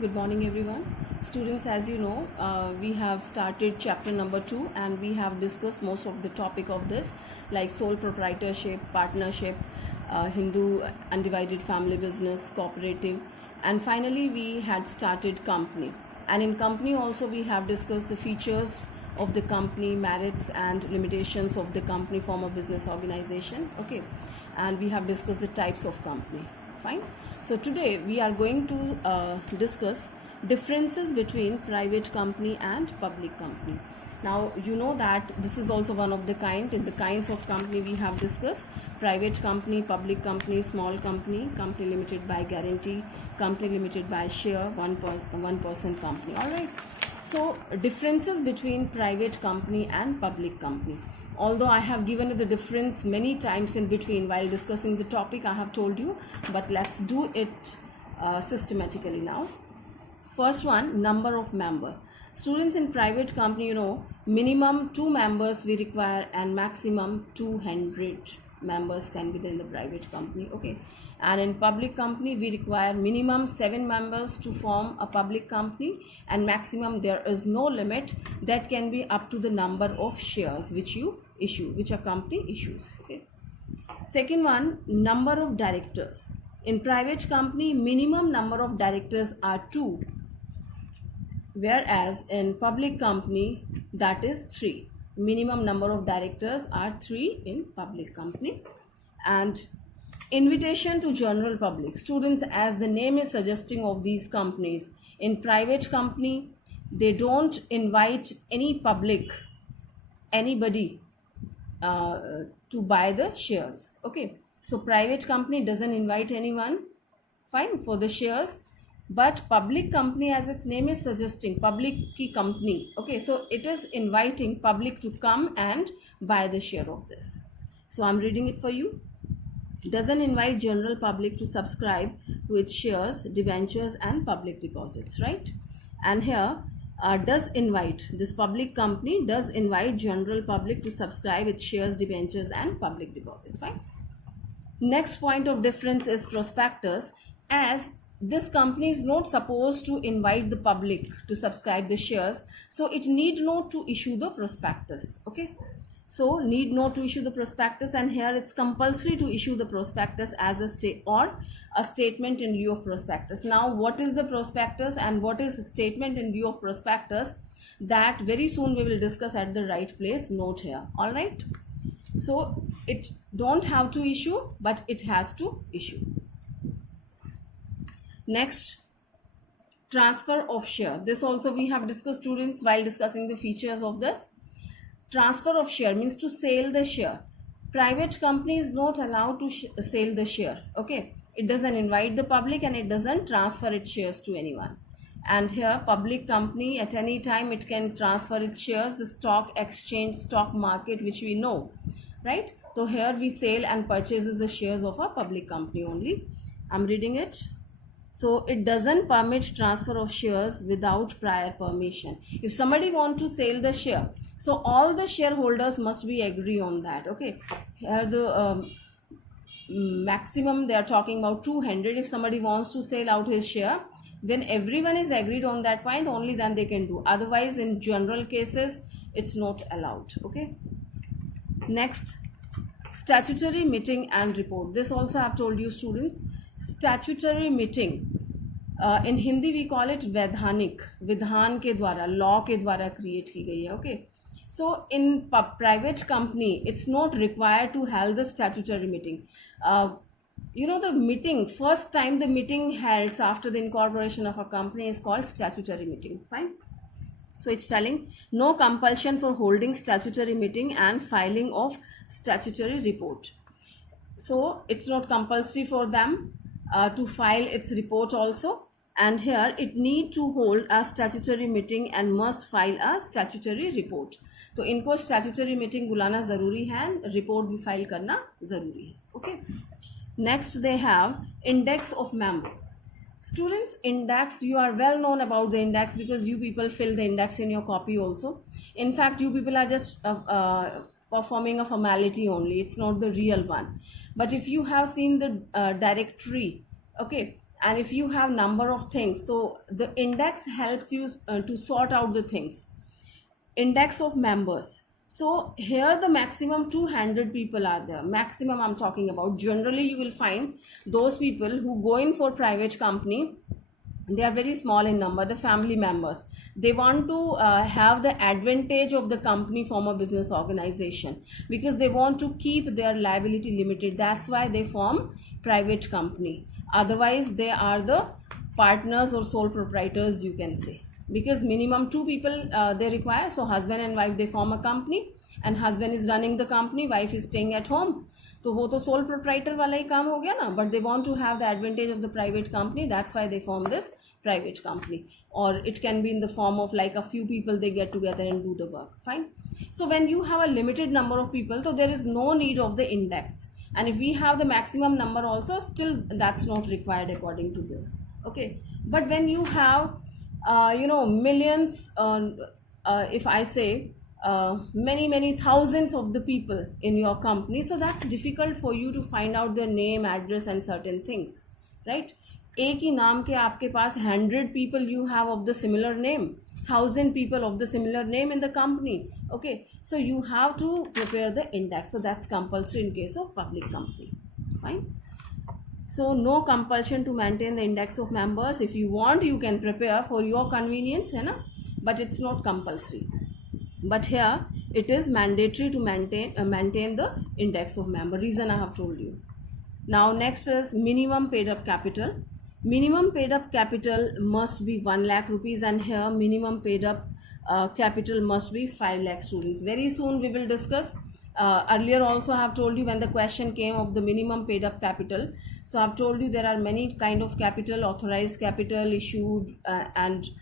Good morning, everyone. Students, as you know, we have started chapter number 2 and we have discussed most of the topic of this, like sole proprietorship, partnership, Hindu undivided family business, cooperative, and finally we had started company. And in company also we have discussed the features of the company, merits and limitations of the company form of business organization. Okay, and we have discussed the types of company. Fine. So today we are going to discuss differences between private company and public company. Now you know that this is also one of the in the kinds of company we have discussed: private company, public company, small company, company limited by guarantee, company limited by share, one person company. All right. So differences between private company and public company. Although I have given the difference many times in between while discussing the topic, I have told you, but let's do it systematically now. First one, number of member. Students in private company, minimum 2 members we require and maximum 200 members can be there in the private company. Okay, and in public company we require minimum 7 members to form a public company, and maximum there is no limit, that can be up to the number of shares which you issue, which a company issues. Okay. Second one, number of directors. In private company minimum number of directors are 2, whereas in public company that is 3. Minimum number of directors are 3 in public company. And invitation to general public. Students, as the name is suggesting of these companies, in private company they don't invite any public, anybody to buy the shares. Okay, so private company doesn't invite anyone, fine, for the shares, but public company, as its name is suggesting, public ki company. Okay, so it is inviting public to come and buy the share of this. So I'm reading it for you. Doesn't invite general public to subscribe to its shares, debentures and public deposits, right? And here does invite, this public company does invite general public to subscribe its shares, debentures and public deposit. Fine. Next point of difference is prospectus. As this company is not supposed to invite the public to subscribe the shares, so it need not to issue the prospectus. Okay, so need not to issue the prospectus, and here it's compulsory to issue the prospectus as a statement in lieu of prospectus. Now what is the prospectus and what is a statement in lieu of prospectus, that very soon we will discuss at the right place. Note here. All right, so it don't have to issue, but it has to issue. Next, transfer of share. This also we have discussed, students, while discussing the features of this. Transfer of share means to sell the share. Private company is not allowed to sell the share. Okay, it doesn't invite the public and it doesn't transfer its shares to anyone. And here public company, at any time it can transfer its shares, the stock exchange, stock market, which we know, right? So here we sell and purchases the shares of a public company only. I'm reading it. So it doesn't permit transfer of shares without prior permission. If somebody want to sell the share, so all the shareholders must be agree on that. Okay, here the maximum they are talking about 200. If somebody wants to sell out his share, when everyone is agreed on that point, only then they can do. Otherwise, in general cases, it's not allowed. Okay. Next, statutory meeting and report. This also I have told you, students. Statutory meeting, in Hindi we call it वैधानिक, विधान के द्वारा, law के द्वारा create की गई है. Okay, so in private company it's not required to hold the statutory meeting. The meeting, first time the meeting held after the incorporation of a company is called statutory meeting. Fine. So it's telling no compulsion for holding statutory meeting and filing of statutory report. So it's not compulsory for them to file its report also, and here it need to hold a statutory meeting and must file a statutory report. तो इनको statutory meeting बुलाना ज़रूरी है, report भी file करना ज़रूरी है. Okay. Next they have index of member. Students, index, you are well known about the index because you people fill the index in your copy also. In fact, you people are just performing a formality only. It's not the real one. But if you have seen the directory, okay, and if you have number of things, so the index helps you to sort out the things. Index of members. So here the maximum 200 people are there. Maximum I'm talking about. Generally you will find those people who go in for private company, they are very small in number, the family members. They want to have the advantage of the company form a business organization, because they want to keep their liability limited. That's why they form private company. Otherwise they are the partners or sole proprietors, you can say, because minimum 2 people they require. So husband and wife, they form a company, and husband is running the company, wife is staying at home. तो वो तो sole proprietor वाला ही काम हो गया ना, but they want to have the advantage of the private company. That's why they form this private company. Or it can be in the form of like a few people, they get together and do the work. Fine. So when you have a limited number of people, so there is no need of the index, and if we have the maximum number also, still that's not required according to this. Okay. But when you have millions, if I say many thousands of the people in your company, so that's difficult for you to find out their name, address and certain things, right? एक ही नाम के आपके पास 100 people you have of the similar name, 1000 people of the similar name in the company. Okay, so you have to prepare the index. So that's compulsory in case of public company. Fine. So no compulsion to maintain the index of members. If you want, you can prepare for your convenience, है ना, but it's not compulsory. But here it is mandatory to maintain the index of member. Reason I have told you. Now next is minimum paid up capital. Minimum paid up capital must be 1 lakh rupees, and here minimum paid up capital must be 5 lakh students. Very soon we will discuss. Earlier also I have told you when the question came of the minimum paid up capital. So I have told you there are many kind of capital: authorized capital, issued, and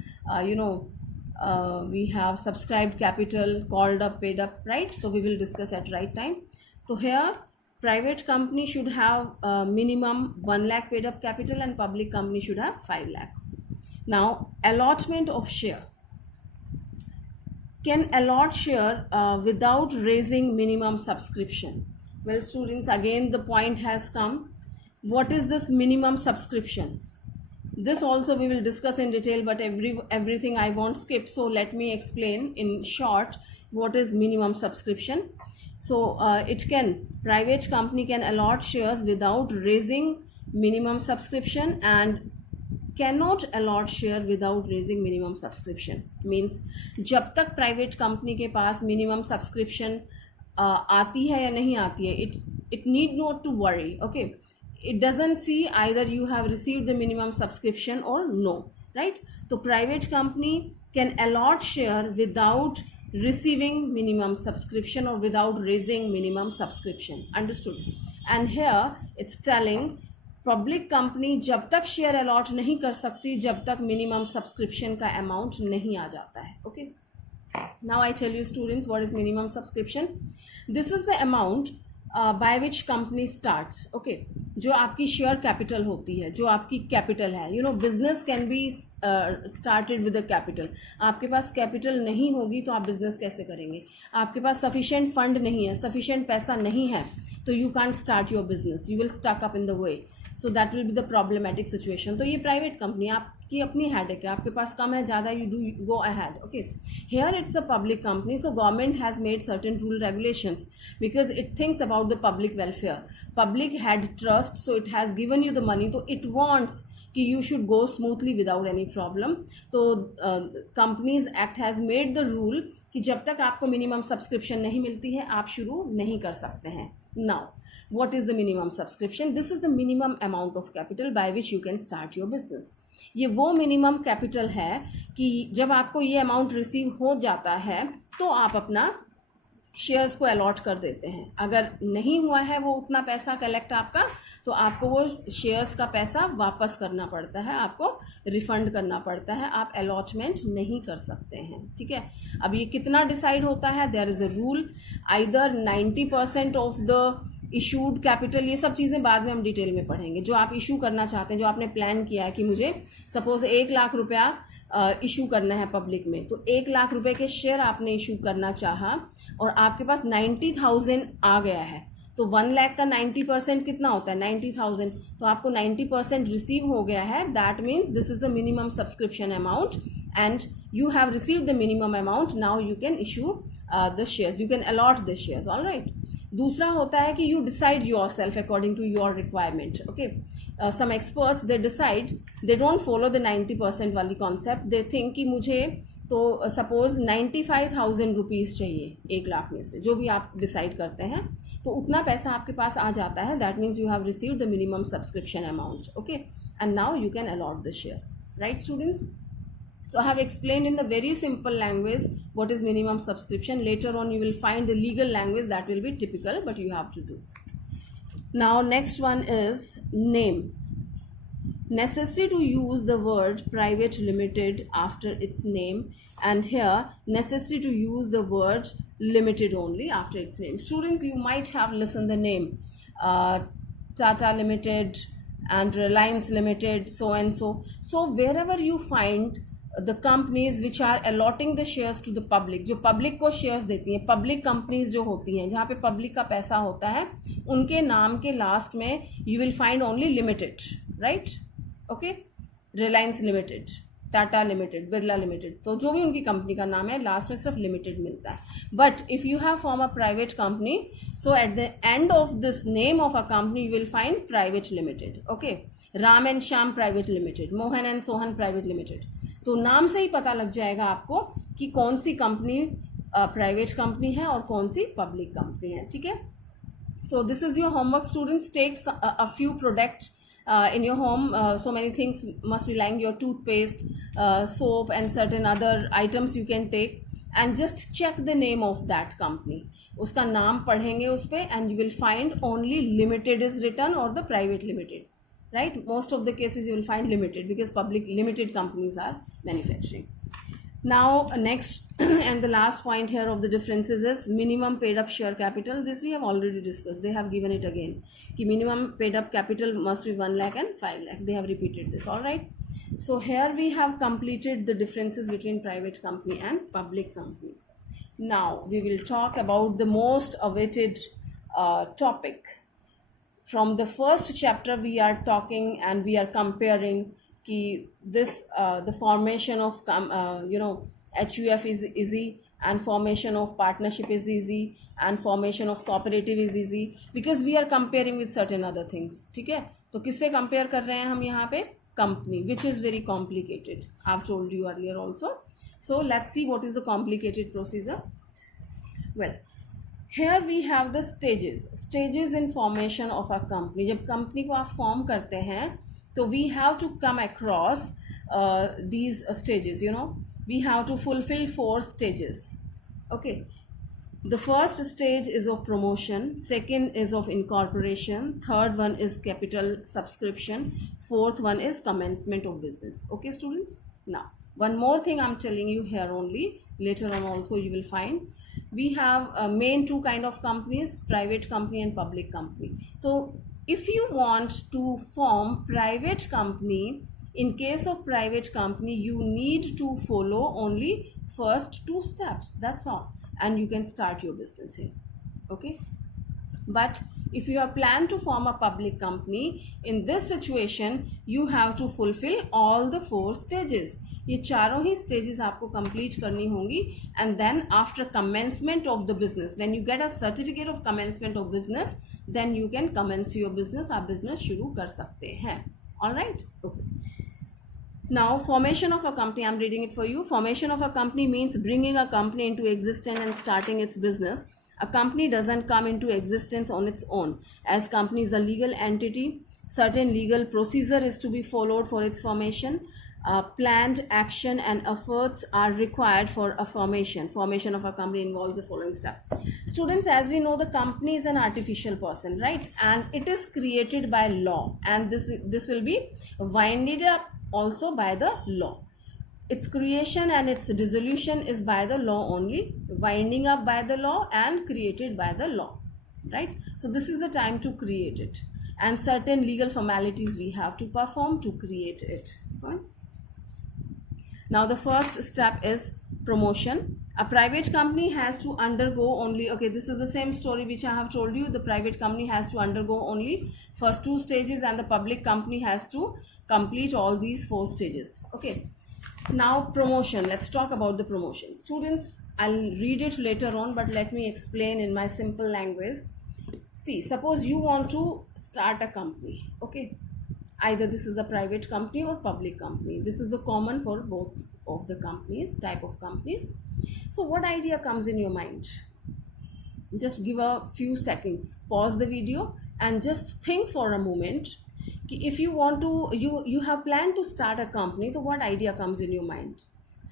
we have subscribed capital, called up, paid up, right? So we will discuss at right time. So here private company should have minimum 1 lakh paid up capital, and public company should have 5 lakh. Now allotment of share. Can allot share without raising minimum subscription? Well students, again the point has come. What is this minimum subscription? This also we will discuss in detail, but everything I won't skip. So let me explain in short what is minimum subscription. So private company can allot shares without raising minimum subscription, and cannot allot share without raising minimum subscription. Means जब तक private company के पास minimum subscription आती है या नहीं आती है, it need not to worry. Okay. It doesn't see either you have received the minimum subscription or no, right? So private company can allot share without receiving minimum subscription or without raising minimum subscription. Understood? And here it's telling public company जब तक share allot नहीं कर सकती जब तक minimum subscription का amount नहीं आ जाता है. Okay. Now I tell you students what is minimum subscription. This is the amount by which company starts. Okay. जो आपकी शेयर कैपिटल होती है, जो आपकी कैपिटल है. Business can be started with a capital. आपके पास कैपिटल नहीं होगी तो आप बिजनेस कैसे करेंगे? आपके पास सफिशिएंट फंड नहीं है, सफिशिएंट पैसा नहीं है, तो you can't start your business. You will stuck up in the way. So that will be the problematic situation. तो ये प्राइवेट कंपनी आपकी अपनी हेडेक है. आपके पास कम है, ज़्यादा, you do go ahead. Okay. Here it's a public company, so government has made certain rule regulations because it thinks about the public welfare. Public had trust, so it has given you the money, so it wants कि you should go smoothly without any problem. तो companies act has made the rule कि जब तक आपको minimum subscription नहीं मिलती है आप शुरू नहीं कर सकते हैं. Now what is the minimum subscription? This is the minimum amount of capital by which you can start your business. ये वो minimum capital है कि जब आपको ये amount receive हो जाता है तो आप अपना शेयर्स को अलॉट कर देते हैं. अगर नहीं हुआ है वो उतना पैसा कलेक्ट आपका, तो आपको वो शेयर्स का पैसा वापस करना पड़ता है, आपको रिफंड करना पड़ता है. आप अलॉटमेंट नहीं कर सकते हैं. ठीक है. अब ये कितना डिसाइड होता है? There is a rule. Either 90% of the issued capital, ये सब चीज़ें बाद में हम डिटेल में पढ़ेंगे. जो आप इशू करना चाहते हैं, जो आपने प्लान किया है कि मुझे सपोज 1 लाख रुपया इशू करना है पब्लिक में, तो 1 लाख रुपए के शेयर आपने इशू करना चाहा और आपके पास 90,000 आ गया है, तो 1 लाख का 90% कितना होता है 90,000, तो आपको 90% रिसीव हो गया है, that means this is the minimum subscription amount and you have received the minimum amount, now you can issue the shares, you can allot the shares, all right. दूसरा होता है कि you decide yourself according to your requirement. Okay, some experts they decide, they don't follow the 90% वाली concept, they think कि मुझे तो suppose 95,000 rupees चाहिए 1 लाख में से, जो भी आप डिसाइड करते हैं, तो उतना पैसा आपके पास आ जाता है, that means you have received the minimum subscription amount. Okay, and now you can allot the share, right students. So I have explained in the very simple language what is minimum subscription. Later on you will find the legal language that will be typical, but you have to do. Now next one is name. Necessary to use the word private limited after its name, and here necessary to use the word limited only after its name. Students, you might have listened the name Tata Limited and Reliance Limited, so and so. So wherever you find the companies which are allotting the shares to the public, जो public को shares देती हैं, public companies जो होती हैं जहाँ पे public का पैसा होता है, उनके नाम के लास्ट में you will find only limited, right. Okay, Reliance limited, Tata limited, Birla limited, तो जो भी उनकी कंपनी का नाम है लास्ट में सिर्फ लिमिटेड मिलता है. But if you have form a private company, so at the end of this name of a company you will find private limited. Okay, Ram and Shyam private limited, Mohan and Sohan private limited. तो नाम से ही पता लग जाएगा आपको कि कौन सी कंपनी प्राइवेट कंपनी है और कौन सी पब्लिक कंपनी है. ठीक है. So this is your homework students. Takes a few products in your home. So many things must be lying, your toothpaste, soap and certain other items you can take, and just check the name of that company. उसका नाम पढ़ेंगे उस पे and you will find only limited is written or the private limited, right? Most of the cases you will find limited because public limited companies are manufacturing. Now next and the last point here of the differences is minimum paid up share capital. This we have already discussed. They have given it again कि minimum paid up capital must be 1 lakh and 5 lakh. They have repeated this, all right. So here we have completed the differences between private company and public company. Now we will talk about the most awaited topic. From the first chapter we are talking and we are comparing कि this the formation of HUF is easy and formation of partnership is easy and formation of cooperative is easy because we are comparing with certain other things. ठीक है, तो किससे compare कर रहे हैं हम यहाँ पे? Company, which is very complicated. I've told you earlier also. So let's see what is the complicated procedure. Well, here we have the stages in formation of a company. जब company को आप form करते हैं तो we have to come across these stages. We have to fulfill 4 stages. Okay, the first stage is of promotion, second is of incorporation, third one is capital subscription, fourth one is commencement of business. Okay students, now one more thing I'm telling you here only, later on also you will find we have main 2 kind of companies, private company and public company. So if you want to form private company, in case of private company you need to follow only first 2 steps, that's all, and you can start your business here. Okay, but if you have planned to form a public company, in this situation you have to fulfill all the 4 stages. ये चारों ही stages आपको complete करनी होंगी, and then after commencement of the business, when you get a certificate of commencement of business, then you can commence your business. आप business शुरू कर सकते हैं. All right. Okay. Now formation of a company, I'm reading it for you. Formation of a company means bringing a company into existence and starting its business. A company doesn't come into existence on its own, as company is a legal entity. Certain legal procedure is to be followed for its formation. Planned action and efforts are required for a formation of a company involves the following step. Students, as we know, the company is an artificial person, right? And it is created by law, and this will be winded up also by the law. Its creation and its dissolution is by the law only, winding up by the law and created by the law, right? So this is the time to create it, and certain legal formalities we have to perform to create it. Fine. Now the first step is promotion. A private company has to undergo only, okay, this is the same story which I have told you. The private company has to undergo only first 2 stages, and the public company has to complete all these 4 stages. Okay, now promotion. Let's talk about the promotion. Students, I'll read it later on, but let me explain in my simple language. See, suppose you want to start a company. Okay, either this is a private company or public company. This is the common for both of the companies, type of companies. So what idea comes in your mind? Just give a few seconds, pause the video and just think for a moment. If you want to, you have planned to start a company, तो what idea comes in your mind?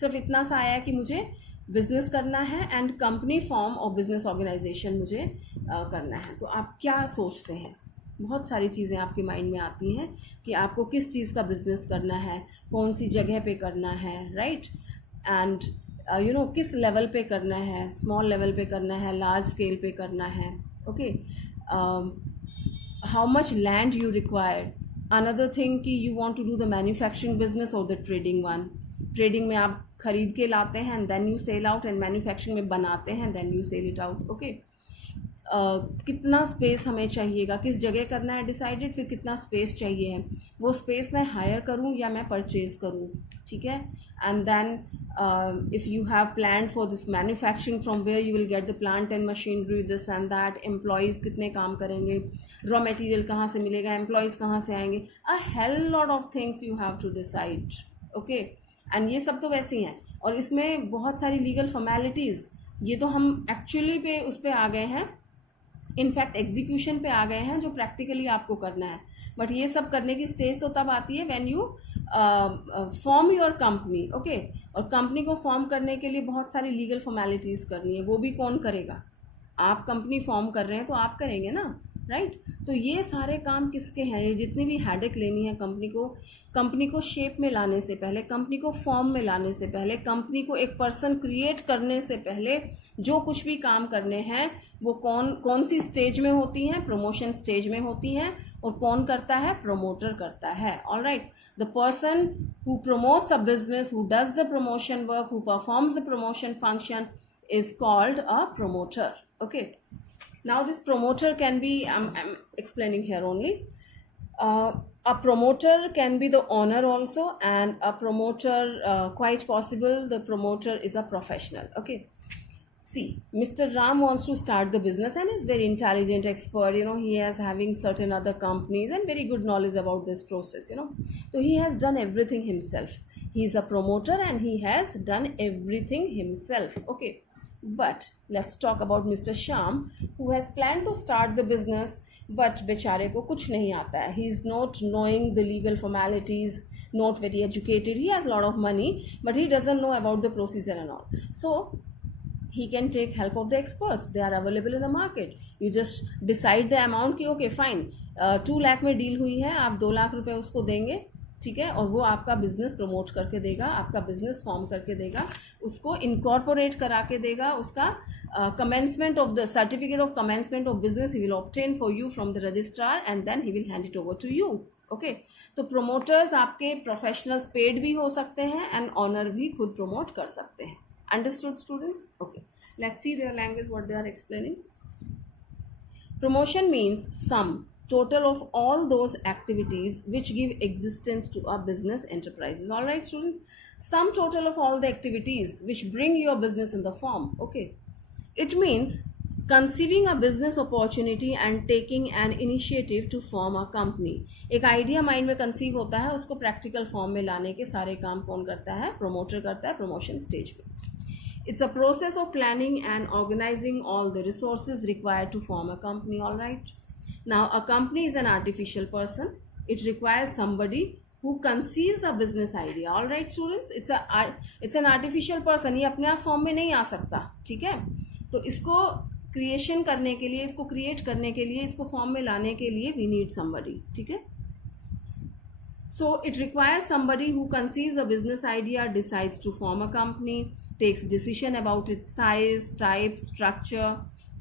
सिर्फ इतना सा आया कि मुझे business करना है and company form और बिजनेस ऑर्गेनाइजेशन मुझे करना है. तो आप क्या सोचते हैं? बहुत सारी चीज़ें आपके माइंड में आती हैं कि आपको किस चीज़ का बिजनेस करना है, कौन सी जगह पे करना है, राइट, एंड यू नो किस लेवल पे करना है, स्मॉल लेवल पे करना है, लार्ज स्केल पे करना है. Okay, how much land you required. Another thing कि you want to do the manufacturing business or the trading one. Trading में आप खरीद के लाते हैं and then you sell out, and manufacturing में बनाते हैं then you sell it out. Okay, कितना स्पेस हमें चाहिएगा, किस जगह करना है डिसाइडेड, फिर कितना स्पेस चाहिए है, वो स्पेस मैं हायर करूँ या मैं परचेज करूँ. ठीक है, and then if you have plan for this manufacturing, from where you will get the plant and machinery, this and that, employees कितने काम करेंगे, रॉ मटेरियल कहाँ से मिलेगा, एम्प्लॉयज़ कहाँ से आएंगे, a hell lot of things you have to decide. Okay, and ये सब तो वैसे ही हैं, और इसमें बहुत सारी लीगल फॉर्मेलिटीज़, ये तो हम एक्चुअली पे उस पर आ गए हैं, इनफैक्ट एग्जीक्यूशन पे आ गए हैं जो प्रैक्टिकली आपको करना है. बट ये सब करने की स्टेज तो तब आती है when you form your company. Okay, और कंपनी को फॉर्म करने के लिए बहुत सारी लीगल फॉर्मेलिटीज़ करनी है. वो भी कौन करेगा? आप कंपनी फॉर्म कर रहे हैं तो आप करेंगे ना, राइट. तो ये सारे काम किसके हैं? ये जितनी भी हेडेक लेनी है कंपनी को शेप में लाने से पहले, कंपनी को फॉर्म में लाने से पहले, कंपनी को एक पर्सन क्रिएट करने से पहले, जो कुछ भी काम करने हैं वो कौन सी स्टेज में होती हैं? प्रमोशन स्टेज में होती हैं. और कौन करता है? प्रमोटर करता है. Alright, the person who promotes a business, who does the promotion work, who performs the promotion function is called a promoter. Okay, now this promoter can be, I'm explaining here only, a promoter can be the owner also, and a promoter, quite possible the promoter is a professional. Okay, see, Mr. Ram wants to start the business and is very intelligent, expert, you know, he has having certain other companies and very good knowledge about this process, you know, so he has done everything himself. He is a promoter and he has done everything himself. Okay, but let's talk about Mr. Shyam, who has planned to start the business, but बेचारे को कुछ नहीं आता है. He is not knowing the legal formalities, not very educated. He has a lot of money, but he doesn't know about the procedure and all. So he can take help of the experts. They are available in the market. You just decide the amount कि okay fine, 2 lakh में deal हुई है, आप 2 लाख रुपए उसको देंगे, ठीक है, और वो आपका बिजनेस प्रमोट करके देगा, आपका बिजनेस फॉर्म करके देगा, उसको इनकॉर्पोरेट करा के देगा, उसका commencement of the certificate of commencement of business he will obtain for you from the registrar and then he will hand it over to you. Okay, तो प्रोमोटर्स आपके प्रोफेशनल्स पेड भी हो सकते हैं एंड ऑनर भी खुद promote कर सकते हैं. Understood students? Okay, let's see their language what they are explaining. Promotion means sum total of all those activities which give existence to a business enterprises. All right, students, sum total of all the activities which bring your business in the form. Okay, it means conceiving a business opportunity and taking an initiative to form a company. एक idea mind में conceive होता है, उसको practical form में लाने के सारे काम कौन करता है? प्रमोटर करता है, प्रमोशन स्टेज पे. It's a process of planning and organizing all the resources required to form a company. All right. Now, a company is an artificial person. It requires somebody who conceives a business idea. All right, students. It's an artificial person. ये अपने आप form में नहीं आ सकता, ठीक है? तो इसको क्रिएशन करने के लिए, इसको क्रिएट करने के लिए, इसको फॉर्म में लाने के लिए we need somebody. ठीक है? So it requires somebody who conceives a business idea, decides to form a company, takes decision about its size, type, structure,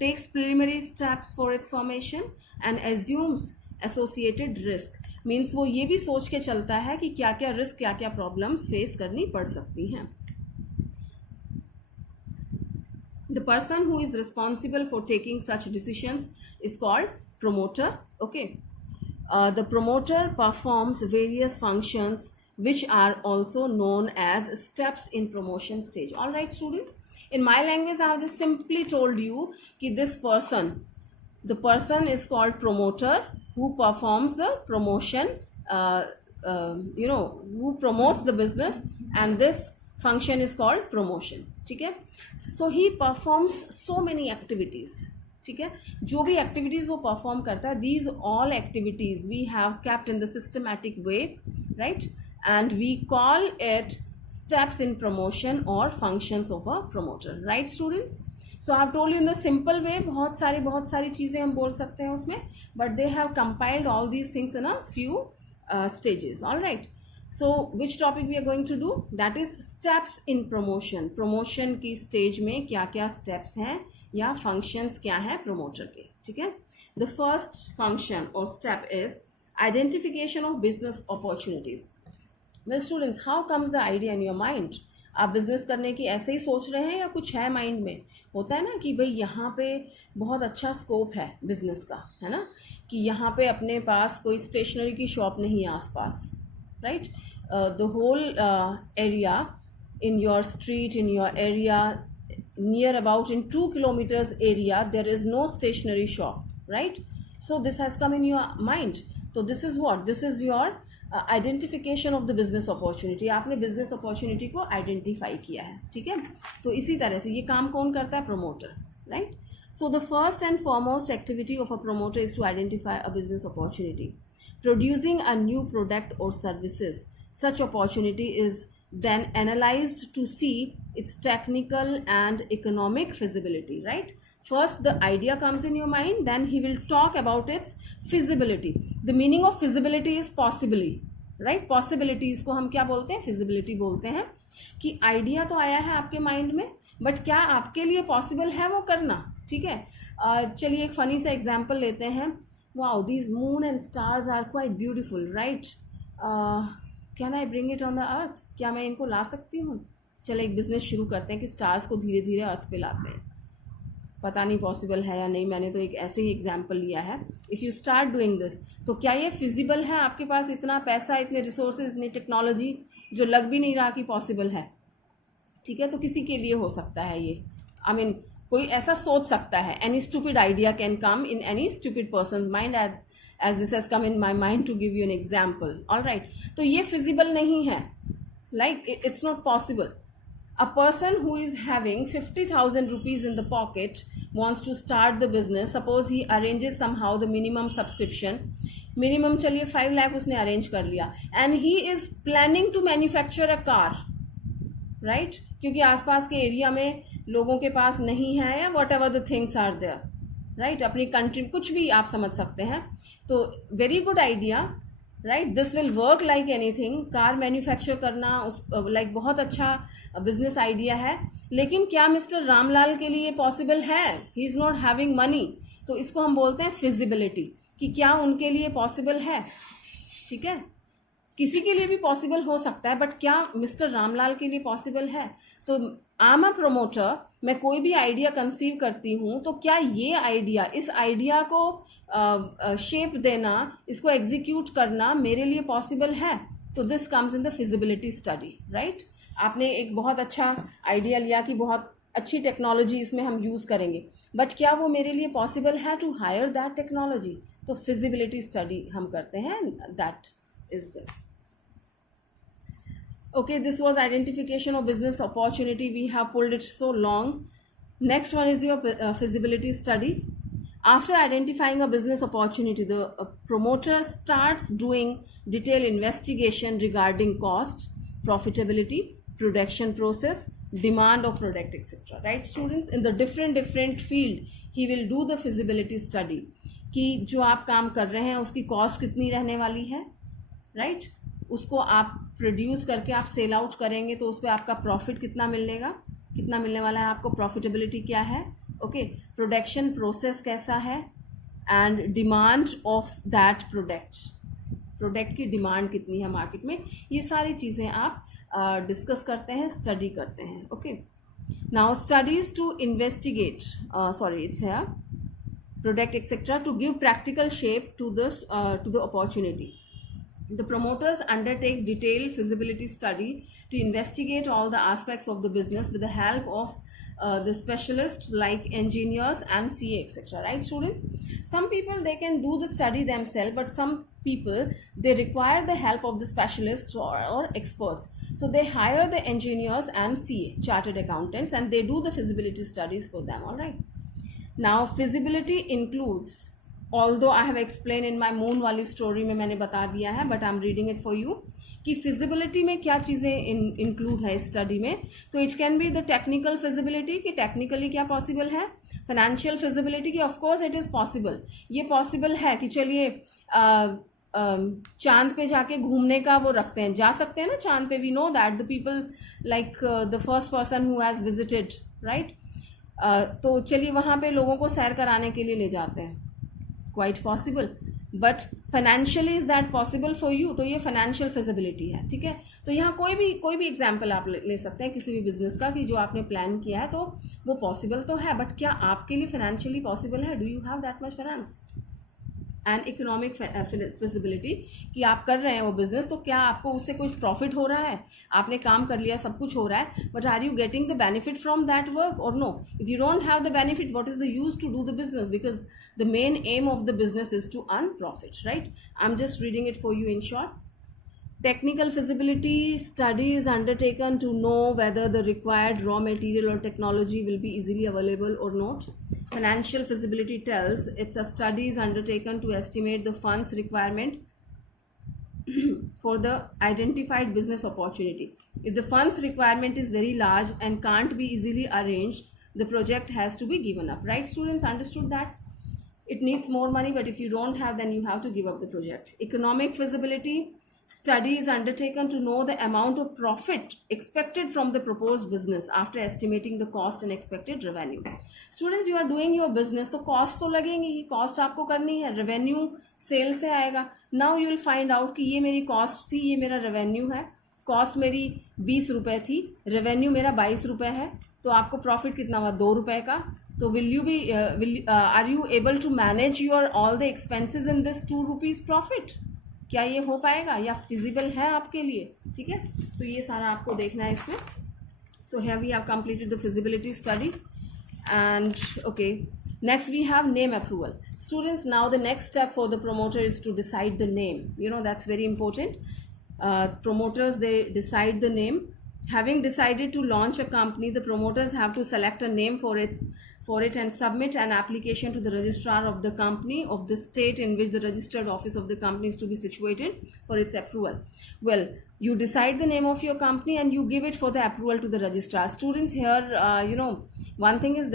takes preliminary steps for its formation and assumes associated risk. Means वो ये भी सोच के चलता है कि क्या क्या रिस्क, क्या क्या प्रॉब्लम्स फेस करनी पड़ सकती हैं. The person who is responsible for taking such decisions is called promoter. Okay. The promoter performs various functions which are also known as steps in promotion stage. All right, students. In my language, I have just simply told you कि this person, the person is called promoter who performs the promotion, who promotes the business, and this function is called promotion. ठीक है. So he performs so many activities. ठीक है. जो भी activities वो perform करता है, these all activities we have kept in the systematic way, right? And we call it steps in promotion or functions of a promoter, right students? So I have told you in the simple way, बहुत सारी चीज़ें हम बोल सकते हैं उसमें, but they have compiled all these things in a few stages. All right. So which topic we are going to do? That is steps in promotion. Promotion की stage में क्या क्या steps हैं या functions क्या है promoter के. ठीक है. The first function or step is identification of business opportunities. Well students, how comes the idea in your mind? आप बिजनेस करने की ऐसे ही सोच रहे हैं या कुछ है माइंड में? होता है ना कि भाई यहाँ पे बहुत अच्छा स्कोप है बिजनेस का, है ना, कि यहाँ पे अपने पास कोई स्टेशनरी की शॉप नहीं है आसपास, right? The whole area in your street, in your area, near about in 2 kilometers area, there is no stationery shop, right? So this has come in your mind. So this is what? This is your identification of the business opportunity. आपने business opportunity को identify किया है. ठीक है. तो इसी तरह से ये काम कौन करता है? Promoter, right? So the first and foremost activity of a promoter is to identify a business opportunity. Producing a new product or services, such opportunity is then analyzed to see its technical and economic feasibility, right? First the idea comes in your mind, then he will talk about its feasibility. The meaning of feasibility is possibly, right? Possibilities को हम क्या बोलते हैं? feasibility बोलते हैं. कि idea तो आया है आपके माइंड में, बट क्या आपके लिए पॉसिबल है वो करना? ठीक है. चलिए एक फनी सा एग्जाम्पल लेते हैं. Wow, these moon and stars are quite beautiful, right? Can I bring it on the earth? क्या मैं इनको ला सकती हूँ? चलो एक बिजनेस शुरू करते हैं कि स्टार्स को धीरे धीरे अर्थ पे लाते हैं. पता नहीं पॉसिबल है या नहीं, मैंने तो एक ऐसे ही एग्जाम्पल लिया है. If you start doing this, तो क्या ये फिजिबल है? आपके पास इतना पैसा, इतने रिसोर्सेज, इतनी टेक्नोलॉजी, जो लग भी नहीं रहा कि पॉसिबल है. ठीक है. तो किसी के लिए हो सकता है ये. आई मीन कोई ऐसा सोच सकता है. Any stupid idea can come in any stupid person's mind, as this has come in my mind to give you an example. All right. तो ये फिजिबल नहीं है. Like it's not possible. A person who is having 50,000 rupees in the pocket wants to start the business. Suppose he arranges somehow the minimum subscription. Minimum चलिए 5 लाख उसने arrange कर लिया. And he is planning to manufacture a car. Right? क्योंकि आसपास के area में लोगों के पास नहीं है या whatever the things are there. Right? अपनी कंट्री कुछ भी आप समझ सकते हैं. तो very good idea. Right. This will work like anything. Car manufacture करना उस लाइक बहुत अच्छा बिजनेस आइडिया है. लेकिन क्या मिस्टर रामलाल के लिए पॉसिबल है? He is not having money. तो इसको हम बोलते हैं फिजिबिलिटी, कि क्या उनके लिए पॉसिबल है. ठीक है. किसी के लिए भी पॉसिबल हो सकता है, बट क्या मिस्टर रामलाल के लिए पॉसिबल है? तो आई एम अ प्रोमोटर, मैं कोई भी आइडिया कंसीव करती हूँ, तो क्या ये आइडिया, इस आइडिया को शेप देना, इसको एग्जीक्यूट करना मेरे लिए पॉसिबल है? तो this comes in the feasibility study. Right. आपने एक बहुत अच्छा आइडिया लिया कि बहुत अच्छी टेक्नोलॉजी इसमें हम यूज़ करेंगे, बट क्या वो मेरे लिए पॉसिबल है टू हायर दैट टेक्नोलॉजी? तो फिजिबिलिटी स्टडी हम करते हैं. That is the Okay, this was identification of business opportunity. We have pulled it so long. Next one is your feasibility study. After identifying a business opportunity, the promoter starts doing detailed investigation regarding cost, profitability, production process, demand of product, etc. Right, students? In the different field, he will do the feasibility study. कि जो आप काम कर रहे हैं उसकी cost कितनी रहने वाली है. राइट. उसको आप प्रोड्यूस करके आप सेल आउट करेंगे तो उस पर आपका प्रॉफिट कितना मिलेगा, कितना मिलने वाला है आपको, प्रॉफिटेबिलिटी क्या है. ओके. प्रोडक्शन प्रोसेस कैसा है, and demand of that product, product की डिमांड कितनी है मार्केट में. ये सारी चीज़ें आप डिस्कस करते हैं, स्टडी करते हैं. Okay. Now, studies to investigate, it's here, product, etc., to give practical shape to the opportunity. The promoters undertake detailed feasibility study to investigate all the aspects of the business with the help of the specialists like engineers and CA, etc. Right, students? Some people, they can do the study themselves, but some people, they require the help of the specialists or experts. So they hire the engineers and CA, chartered accountants, and they do the feasibility studies for them. All right. Now, feasibility includes, although I have explained in my moon वाली story में मैंने बता दिया है, but I'm reading it for you कि feasibility में क्या चीज़ें include है study में. तो it can be the technical feasibility कि technically क्या possible है, financial feasibility कि of course it is possible, ये possible है कि चलिए चांद पे जाके घूमने का वो रखते हैं, जा सकते हैं ना चांद पे. We know that the people like the first person who has visited, right? तो चलिए वहाँ पे लोगों को सैर कराने के लिए ले जाते हैं, quite possible. But financially is that possible for you? तो ये फाइनेंशियल फिजिबिलिटी है. ठीक है, तो यहाँ कोई भी एग्जांपल आप ले सकते हैं किसी भी बिजनेस का कि जो आपने प्लान किया है, तो वो पॉसिबल तो है, बट क्या आपके लिए फाइनेंशियली पॉसिबल है? Do you have that much finance? And economic feasibility कि आप कर रहे हैं वो बिजनेस, तो क्या आपको उससे कुछ प्रॉफिट हो रहा है? आपने काम कर लिया, सब कुछ हो रहा है, but are you getting the benefit from that work or no? If you don't have the benefit, what is the use to do the business? Because the main aim of the business is to earn profit, right? I am just reading it for you in short. Technical feasibility study is undertaken to know whether the required raw material or technology will be easily available or not. Financial feasibility tells it's a study is undertaken to estimate the funds requirement for the identified business opportunity. If the funds requirement is very large and can't be easily arranged, the project has to be given up. Right, students? Understood that? It needs more money, but if you don't have, then you have to give up the project. Economic feasibility study is undertaken to know the amount of profit expected from the proposed business after estimating the cost and expected revenue. Students, you are doing your business, तो cost तो लगेंगी, cost आपको करनी है, revenue sale से आएगा. Now you will find out कि ये मेरी cost थी, ये मेरा revenue है. cost मेरी 20 रुपए थी, revenue मेरा 22 रुपए है, तो आपको profit कितना हुआ? 2 रुपए का. तो are you able to manage your all the expenses in this 2 rupees profit? क्या ये हो पाएगा या फिजिबल है आपके लिए? ठीक है, तो ये सारा आपको देखना है इसमें. So here we have completed the feasibility study, and okay, next we have name approval. Students, now the next step for the promoter is to decide the name. You know, that's very important. Promoters, they decide the name. Having decided to launch a company, the promoters have to select a name for it and submit an application to the registrar of the company of the state in which the registered office of the company is to be situated for its approval. Well, you decide the name of your company and you give it for the approval to the registrar. Students, here, one thing is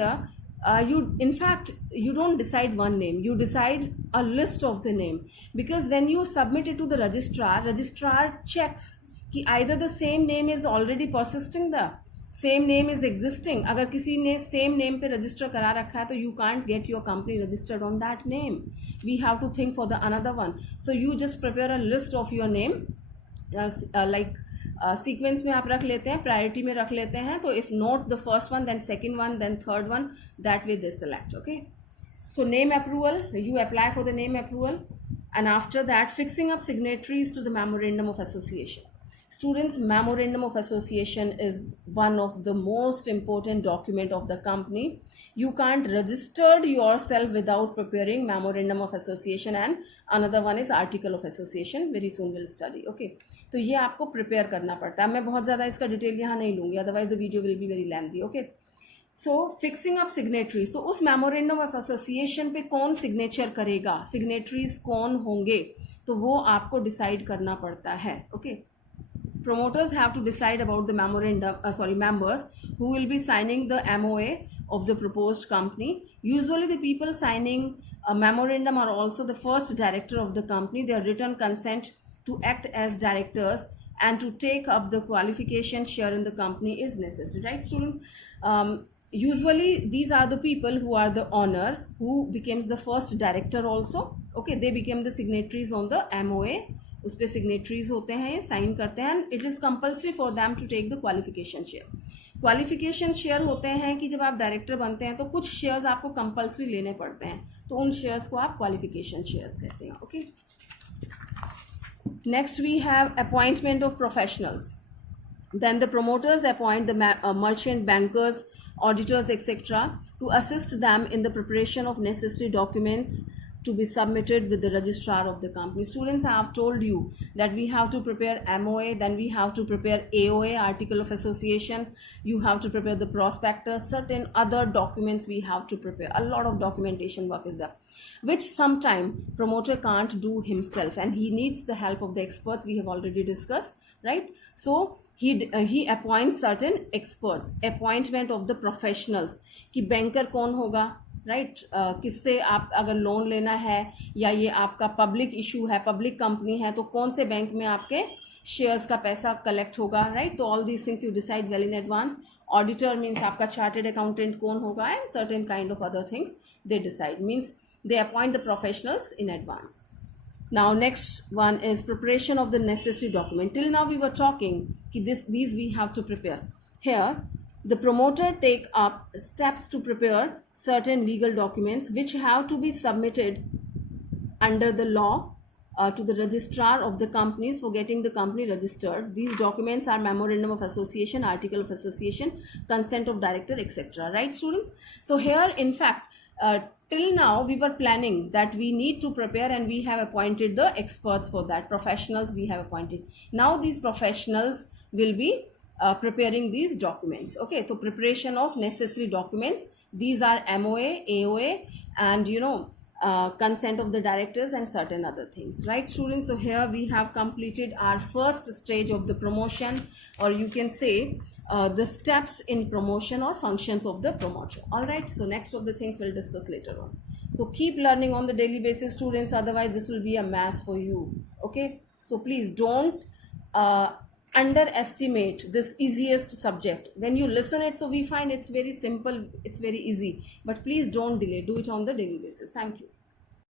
you don't decide one name, you decide a list of the name, because when you submit it to the registrar checks कि either the same name is already persisting, the same name is existing. अगर किसी ने same name पे register करा रखा है, तो you can't get your company registered on that name. We have to think for the another one. So you just prepare a list of your name, sequence में आप रख लेते हैं, priority में रख लेते हैं. तो if not the first one, then second one, then third one, that way they select. Okay, so name approval, you apply for the name approval, and after that fixing up signatories to the memorandum of association. Students, memorandum of association is one of the most important document of the company. You can't register yourself without preparing memorandum of association, and another one is article of association. Very soon we'll study. Okay, तो ये आपको prepare करना पड़ता है. मैं बहुत ज़्यादा इसका डिटेल यहाँ नहीं लूँगी, otherwise the video will be very lengthy. Okay, so fixing up signatories, तो उस memorandum of association पे कौन signature करेगा, signatories कौन होंगे, तो वो आपको decide करना पड़ता है. Okay, promoters have to decide about the members who will be signing the MOA of the proposed company. Usually the people signing a memorandum are also the first director of the company. Their written consent to act as directors and to take up the qualification share in the company is necessary. Right, student? Usually these are the people who are the owner, who becomes the first director also. Okay, they became the signatories on the MOA उस पर signatories होते हैं, sign करते हैं, and it is compulsory for them to take the qualification share. Qualification share होते हैं कि जब आप डायरेक्टर बनते हैं तो कुछ शेयर्स आपको कंपल्सरी लेने पड़ते हैं, तो उन शेयर्स को आप क्वालिफिकेशन शेयर्स कहते हैं. Okay, next we have appointment of professionals. Then the promoters appoint the merchant bankers, auditors, etc. to assist them in the preparation of necessary documents to be submitted with the registrar of the company. Students, I have told you that we have to prepare MOA, then we have to prepare AOA, Article of Association, you have to prepare the prospectus, certain other documents we have to prepare. A lot of documentation work is there, which sometime promoter can't do himself and he needs the help of the experts we have already discussed, right? So he appoints certain experts. Appointment of the professionals कि banker कौन होगा, right, किससे आप अगर loan लेना है या ये आपका पब्लिक इशू है, पब्लिक कंपनी है, तो कौन से बैंक में आपके शेयर्स का पैसा कलेक्ट होगा, राइट. तो all these things you decide well in advance. Auditor means आपका चार्टेड अकाउंटेंट कौन होगा, and certain kind of other things they decide, means they appoint the professionals in advance. Now next one is preparation of the necessary document. Till now we were talking these we have to prepare. Here the promoter take up steps to prepare certain legal documents which have to be submitted under the law to the registrar of the companies for getting the company registered. These documents are memorandum of association, article of association, consent of director, etc. Right, students? So here in fact till now we were planning that we need to prepare and we have appointed the experts for that, professionals we have appointed. Now these professionals will be preparing these documents. Okay, so preparation of necessary documents, these are MOA, AOA, and consent of the directors and certain other things, right, students? So here we have completed our first stage of the promotion, or you can say the steps in promotion or functions of the promoter. All right, so next of the things we'll discuss later on. So keep learning on the daily basis, students, otherwise this will be a mess for you. Okay, so please don't underestimate this easiest subject. When you listen it, so we find it's very simple, it's very easy, but please don't delay, do it on the daily basis. Thank you.